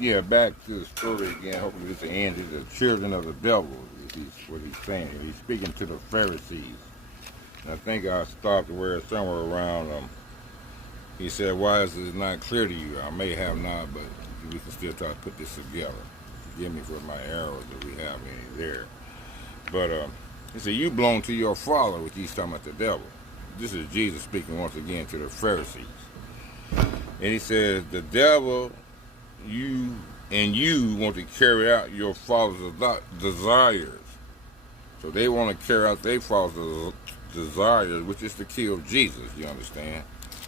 Yeah, back to the story again. Hopefully this will end. It's the children of the devil is what he's saying. He's speaking to the Pharisees. And I think I stopped where somewhere around he said, why is this not clear to you? I may have not, but we can still try to put this together. Forgive me for my errors that we have any there. But he said, you belong to your father, which he's talking about the devil. This is Jesus speaking once again to the Pharisees. And he says, the devil, you want to carry out your father's desires. So they want to carry out their father's desires, which is to kill Jesus, you understand?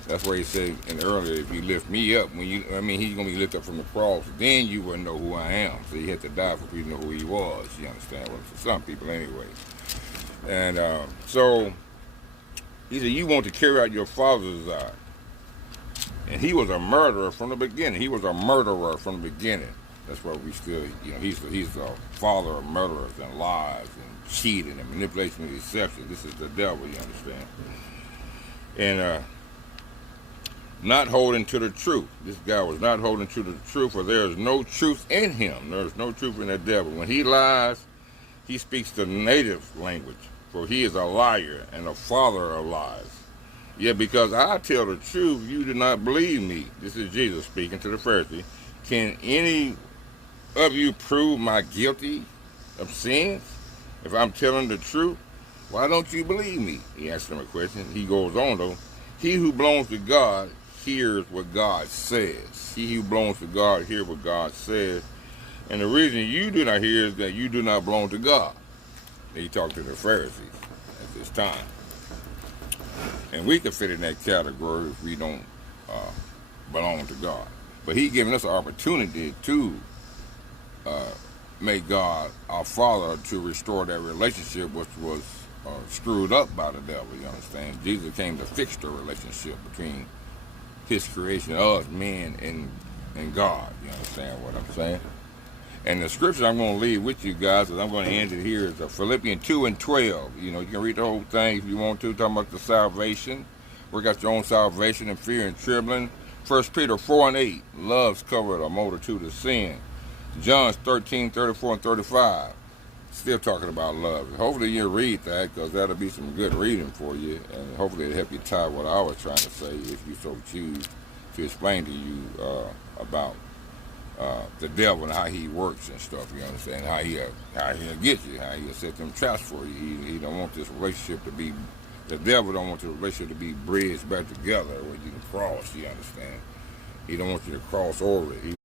That's where he said earlier, if you lift me up, he's going to be lifted up from the cross, then you will know who I am. So he had to die for people to know who he was, you understand? Well, for some people anyway. And so he said, you want to carry out your father's desire. And he was a murderer from the beginning. He was a murderer from the beginning. That's why we still, he's the father of murderers and lies and cheating and manipulation and deception. This is the devil, you understand? And not holding to the truth. This guy was not holding to the truth, for there is no truth in him. There is no truth in the devil. When he lies, he speaks the native language, for he is a liar and a father of lies. Yeah, because I tell the truth, you do not believe me. This is Jesus speaking to the Pharisees. Can any of you prove my guilty of sins? If I'm telling the truth, why don't you believe me? He asked them a question. He goes on, though. He who belongs to God hears what God says. He who belongs to God hears what God says. And the reason you do not hear is that you do not belong to God. He talked to the Pharisees at this time. And we can fit in that category if we don't belong to God. But he's giving us an opportunity to make God our Father, to restore that relationship which was screwed up by the devil, you understand? Jesus came to fix the relationship between his creation, us, men, and God, you understand what I'm saying? And the scripture I'm going to leave with you guys, and I'm going to end it here, is Philippians 2:12. You can read the whole thing if you want to, talking about the salvation. Work out your own salvation in fear and trembling. 1 Peter 4:8, love's covered a multitude of sin. John 13:34 and 35, still talking about love. Hopefully you'll read that, because that'll be some good reading for you, and hopefully it'll help you tie what I was trying to say, if you so choose, to explain to you about the devil and how he works and stuff, you understand? How he'll get you, how he'll set them traps for you. He don't want this relationship to be, the devil don't want the relationship to be bridged back together where you can cross, you understand? He don't want you to cross over it.